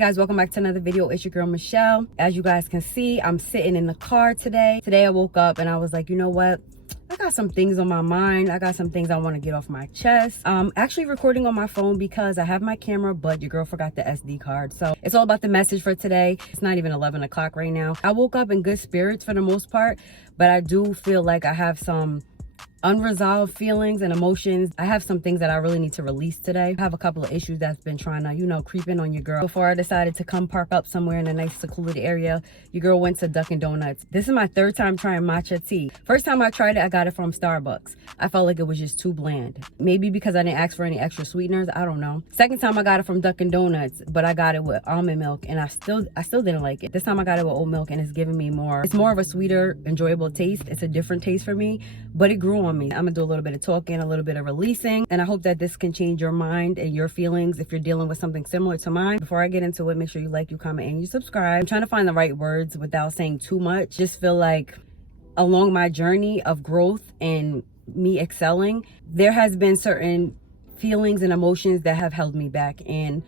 Guys, welcome back to another video. It's your girl Michelle. As you guys can see, I'm sitting in the car today. I woke up and I was like, you know what? I got some things on my mind. I got some things I want to get off my chest. I'm actually recording on my phone because I have my camera, but your girl forgot the SD card. So it's all about the message for today. It's not even 11 o'clock right now. I woke up in good spirits for the most part, but I do feel like I have some unresolved feelings and emotions. I have some things that I really need to release today. I have a couple of issues that's been trying to, creep in on your girl. Before I decided to come park up somewhere in a nice secluded area, your girl went to Dunkin' Donuts. This is my third time trying matcha tea. First time I tried it, I got it from Starbucks. I felt like it was just too bland. Maybe because I didn't ask for any extra sweeteners, I don't know. Second time I got it from Dunkin' Donuts, but I got it with almond milk and I still didn't like it. This time I got it with oat milk and it's giving me it's more of a sweeter, enjoyable taste. It's a different taste for me, but it grew on me. I'm gonna do a little bit of talking, a little bit of releasing, and I hope that this can change your mind and your feelings if you're dealing with something similar to mine. Before I get into it, make sure you like, you comment, and you subscribe. I'm trying to find the right words without saying too much. Just feel like along my journey of growth and me excelling, there has been certain feelings and emotions that have held me back, and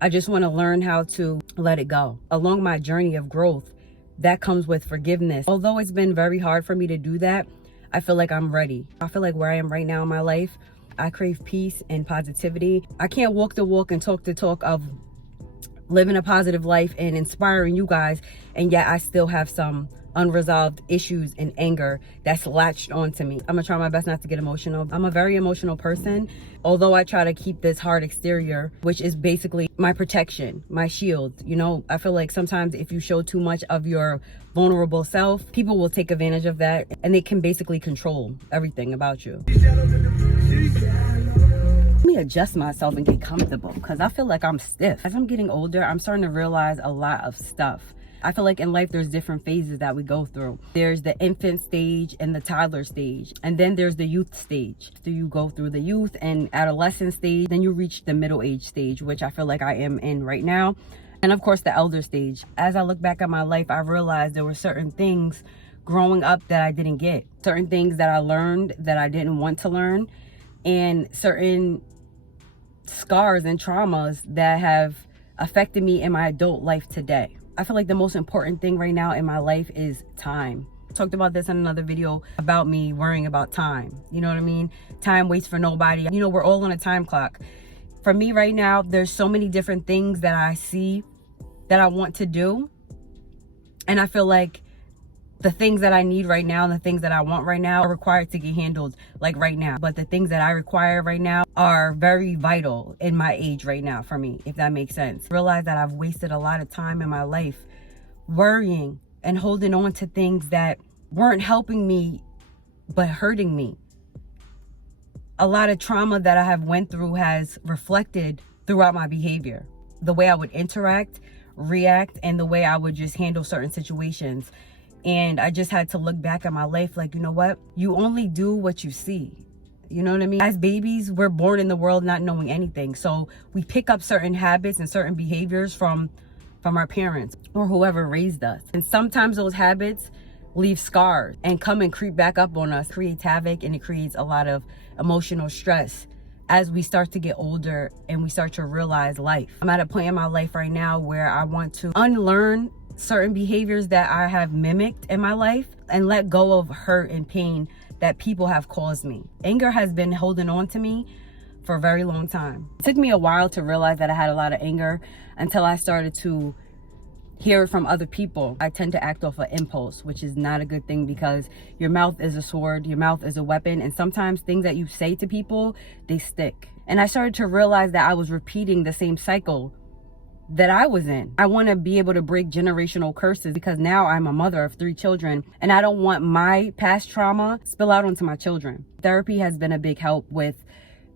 I just want to learn how to let it go. Along my journey of growth, that comes with forgiveness. Although it's been very hard for me to do that, I feel like I'm ready. I feel like where I am right now in my life, I crave peace and positivity. I can't walk the walk and talk the talk of living a positive life and inspiring you guys, and yet I still have some unresolved issues and anger that's latched onto me. I'm gonna try my best not to get emotional. I'm a very emotional person, although I try to keep this hard exterior, which is basically my protection, my shield. I feel like sometimes if you show too much of your vulnerable self, people will take advantage of that and they can basically control everything about you. Let me adjust myself and get comfortable because I feel like I'm stiff. As I'm getting older, I'm starting to realize a lot of stuff. I feel like in life, there's different phases that we go through. There's the infant stage and the toddler stage. And then there's the youth stage. So you go through the youth and adolescent stage. Then you reach the middle age stage, which I feel like I am in right now. And of course, the elder stage. As I look back at my life, I realized there were certain things growing up that I didn't get. Certain things that I learned that I didn't want to learn. And certain scars and traumas that have affected me in my adult life today. I feel like the most important thing right now in my life is time. I talked about this in another video about me worrying about time. You know what I mean? Time waits for nobody. We're all on a time clock. For me right now, there's so many different things that I see that I want to do. And I feel like the things that I need right now and the things that I want right now are required to get handled like right now. But the things that I require right now are very vital in my age right now for me, if that makes sense. I realize that I've wasted a lot of time in my life worrying and holding on to things that weren't helping me, but hurting me. A lot of trauma that I have went through has reflected throughout my behavior. The way I would interact, react, and the way I would just handle certain situations. And I just had to look back at my life like, you know what? You only do what you see. You know what I mean? As babies, we're born in the world not knowing anything. So we pick up certain habits and certain behaviors from our parents or whoever raised us. And sometimes those habits leave scars and come and creep back up on us, creates havoc, and it creates a lot of emotional stress as we start to get older and we start to realize life. I'm at a point in my life right now where I want to unlearn certain behaviors that I have mimicked in my life and let go of hurt and pain that people have caused me. Anger has been holding on to me for a very long time. It took me a while to realize that I had a lot of anger until I started to hear it from other people. I tend to act off of impulse, which is not a good thing because your mouth is a sword, your mouth is a weapon, and sometimes things that you say to people, they stick. And I started to realize that I was repeating the same cycle that I was in. I want to be able to break generational curses because now I'm a mother of 3 children and I don't want my past trauma spill out onto my children. Therapy has been a big help with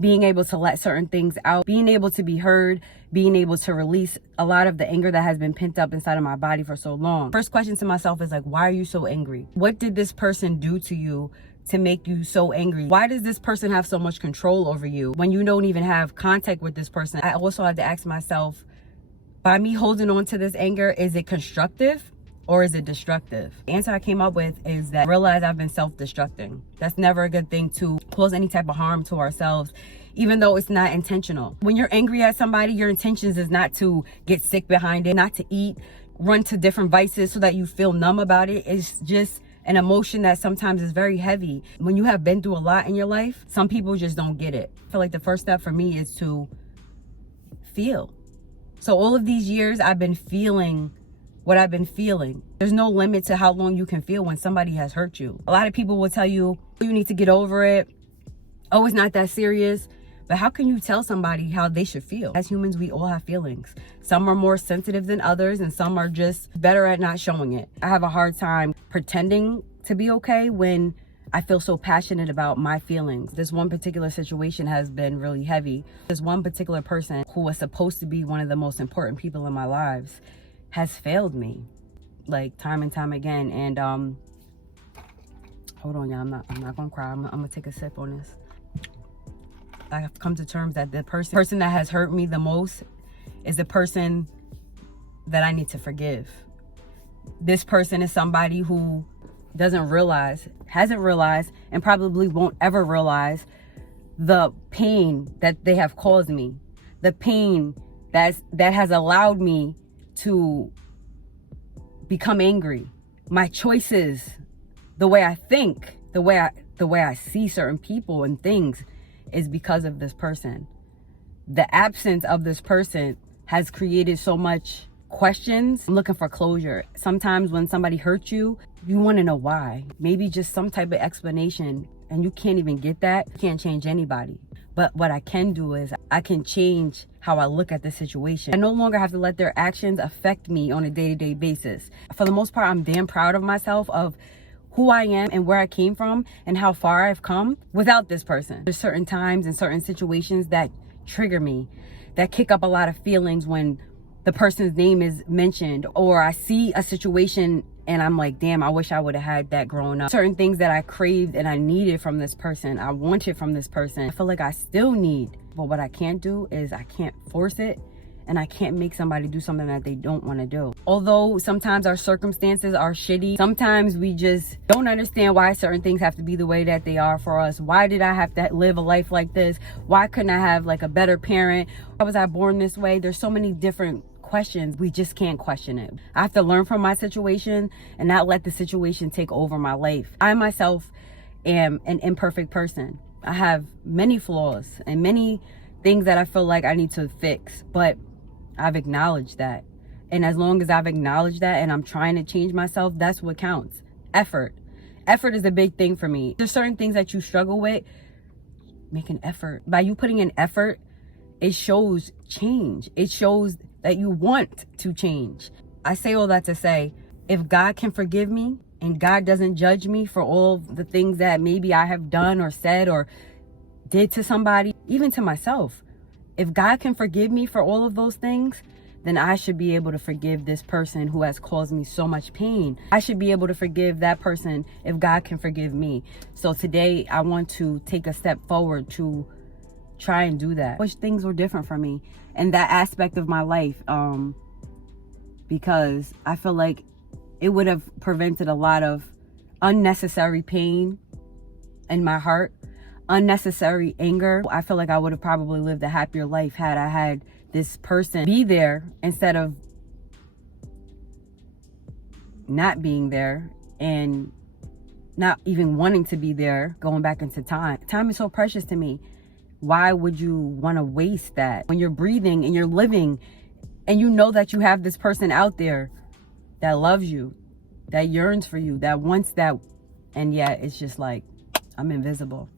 being able to let certain things out, being able to be heard, being able to release a lot of the anger that has been pent up inside of my body for so long. First question to myself is like, why are you so angry? What did this person do to you to make you so angry? Why does this person have so much control over you when you don't even have contact with this person? I also had to ask myself, by me holding on to this anger, is it constructive or is it destructive? The answer I came up with is that I realize I've been self-destructing. That's never a good thing, to cause any type of harm to ourselves even though it's not intentional. When you're angry at somebody, your intentions is not to get sick behind it, not to eat, run to different vices so that you feel numb about it. It's just an emotion that sometimes is very heavy. When you have been through a lot in your life, some people just don't get it. I feel like the first step for me is to feel. So all of these years, I've been feeling what I've been feeling. There's no limit to how long you can feel when somebody has hurt you. A lot of people will tell you, you need to get over it. Oh, it's not that serious. But how can you tell somebody how they should feel? As humans, we all have feelings. Some are more sensitive than others, and some are just better at not showing it. I have a hard time pretending to be okay when I feel so passionate about my feelings. This one particular situation has been really heavy. This one particular person who was supposed to be one of the most important people in my lives has failed me, like time and time again. And hold on, y'all. I'm not gonna cry. I'm gonna take a sip on this. I have come to terms that the person that has hurt me the most is the person that I need to forgive. This person is somebody who hasn't realized, and probably won't ever realize the pain that they have caused me. The pain that has allowed me to become angry. My choices, the way I think, the way I see certain people and things is because of this person. The absence of this person has created so much questions. I'm looking for closure. Sometimes when somebody hurts you, you want to know why. Maybe just some type of explanation, and you can't even get that. You can't change anybody. But what I can do is I can change how I look at the situation. I no longer have to let their actions affect me on a day-to-day basis. For the most part, I'm damn proud of myself, of who I am and where I came from and how far I've come without this person. There's certain times and certain situations that trigger me, that kick up a lot of feelings when the person's name is mentioned, or I see a situation and I'm like, damn, I wish I would have had that growing up. Certain things that I craved and I needed from this person, I wanted from this person, I feel like I still need. But what I can't do is I can't force it, and I can't make somebody do something that they don't want to do. Although sometimes our circumstances are shitty, sometimes we just don't understand why certain things have to be the way that they are for us. Why did I have to live a life like this? Why couldn't I have like a better parent? Why was I born this way? There's so many different questions. We just can't question it. I have to learn from my situation and not let the situation take over my life. I myself am an imperfect person. I have many flaws and many things that I feel like I need to fix, but I've acknowledged that. And as long as I've acknowledged that and I'm trying to change myself, that's what counts. Effort. Effort is a big thing for me. There's certain things that you struggle with. Make an effort. By you putting in effort, it shows change. It shows that you want to change. I say all that to say, if God can forgive me and God doesn't judge me for all the things that maybe I have done or said or did to somebody, even to myself, if God can forgive me for all of those things, then I should be able to forgive this person who has caused me so much pain. I should be able to forgive that person if God can forgive me. So today I want to take a step forward to try and do that. I wish things were different for me in that aspect of my life, because I feel like it would have prevented a lot of unnecessary pain in my heart, unnecessary anger. I feel like I would have probably lived a happier life had I had this person be there instead of not being there and not even wanting to be there, going back into time. Time is so precious to me. Why would you want to waste that when you're breathing and you're living and you know that you have this person out there that loves you, that yearns for you, that wants that, and yet it's just like, I'm invisible.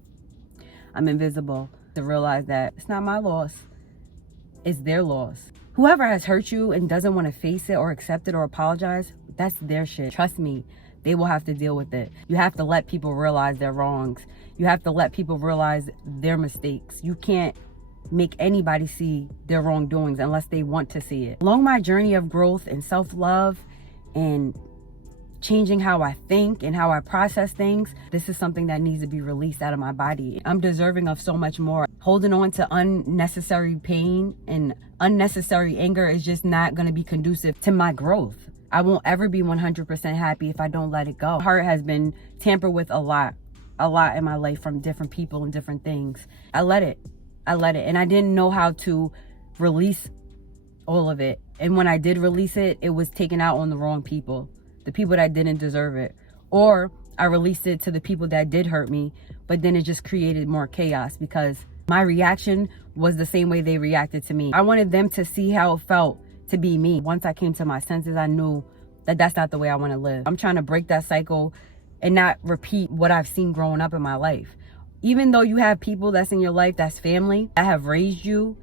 I'm invisible. To realize that it's not my loss, it's their loss. Whoever has hurt you and doesn't want to face it or accept it or apologize, that's their shit. Trust me, they will have to deal with it. You have to let people realize their wrongs. You have to let people realize their mistakes. You can't make anybody see their wrongdoings unless they want to see it. Along my journey of growth and self-love and changing how I think and how I process things, this is something that needs to be released out of my body. I'm deserving of so much more. Holding on to unnecessary pain and unnecessary anger is just not going to be conducive to my growth. I won't ever be 100% happy if I don't let it go. My heart has been tampered with a lot in my life from different people and different things. I let it. I let it. And I didn't know how to release all of it. And when I did release it, it was taken out on the wrong people, the people that didn't deserve it. Or I released it to the people that did hurt me, but then it just created more chaos because my reaction was the same way they reacted to me. I wanted them to see how it felt to be me. Once I came to my senses, I knew that that's not the way I want to live. I'm trying to break that cycle and not repeat what I've seen growing up in my life. Even though you have people that's in your life, that's family, that have raised you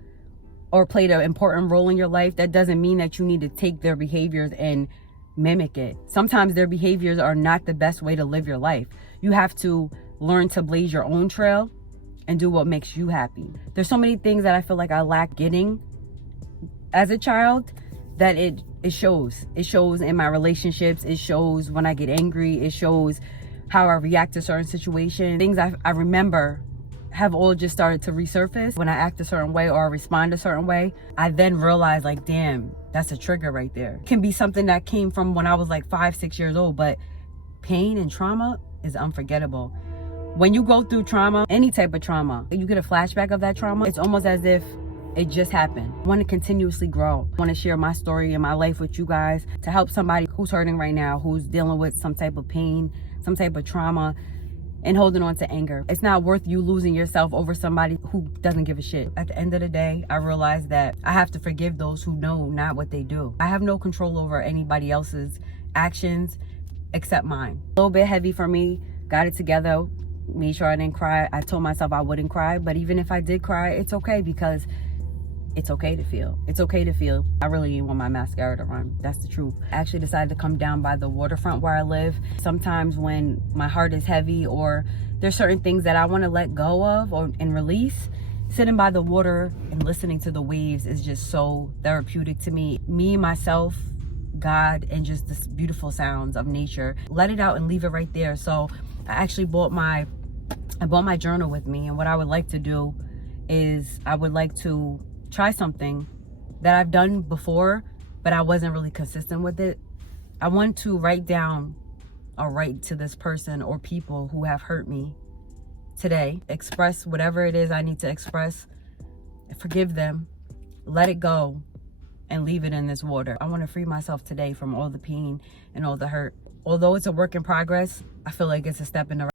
or played an important role in your life, that doesn't mean that you need to take their behaviors and mimic it. Sometimes their behaviors are not the best way to live your life. You have to learn to blaze your own trail and do what makes you happy. There's so many things that I feel like I lack getting as a child that it shows. It shows in my relationships. It shows when I get angry. It shows how I react to certain situations. Things I remember have all just started to resurface when I act a certain way or respond a certain way. I then realize, like, damn, that's a trigger right there. It can be something that came from when I was like 5-6 years old, but pain and trauma is unforgettable. When you go through trauma, any type of trauma, you get a flashback of that trauma, it's almost as if it just happened. I want to continuously grow. I want to share my story and my life with you guys to help somebody who's hurting right now, who's dealing with some type of pain, some type of trauma, and holding on to anger. It's not worth you losing yourself over somebody who doesn't give a shit. At the end of the day, I realized that I have to forgive those who know not what they do. I have no control over anybody else's actions except mine. A little bit heavy for me, got it together, made sure I didn't cry. I told myself I wouldn't cry, but even if I did cry, it's okay because it's okay to feel. It's okay to feel. I really didn't want my mascara to run. That's the truth. I actually decided to come down by the waterfront where I live. Sometimes when my heart is heavy or there's certain things that I want to let go of and release, sitting by the water and listening to the waves is just so therapeutic to me. Me, myself, God, and just this beautiful sounds of nature. Let it out and leave it right there. So I actually bought my journal with me, and what I would like to do is I would like to try something that I've done before, but I wasn't really consistent with it. I want to write down or write to this person or people who have hurt me today, express whatever it is I need to express, forgive them, let it go, and leave it in this water. I want to free myself today from all the pain and all the hurt. Although it's a work in progress, I feel like it's a step in the right.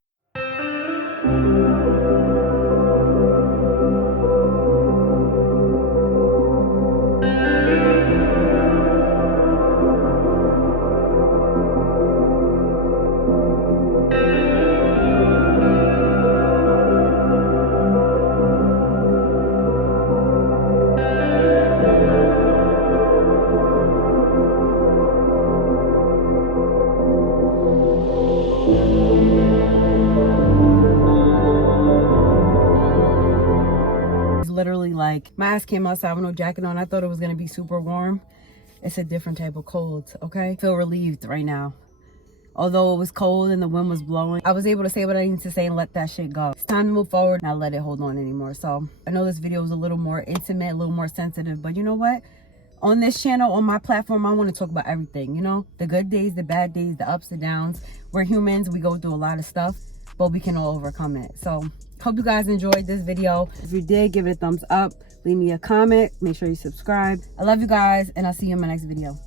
Literally, like, my ass came outside with no jacket on. I thought it was gonna be super warm. It's a different type of cold, okay? I feel relieved right now. Although it was cold and the wind was blowing, I was able to say what I need to say and let that shit go. It's time to move forward, not let it hold on anymore. So I know this video was a little more intimate, a little more sensitive, but you know what? On this channel, on my platform, I want to talk about everything, you know? The good days, the bad days, the ups and downs. We're humans, we go through a lot of stuff, but we can all overcome it. So hope you guys enjoyed this video. If you did, give it a thumbs up, leave me a comment, make sure you subscribe. I love you guys, and I'll see you in my next video.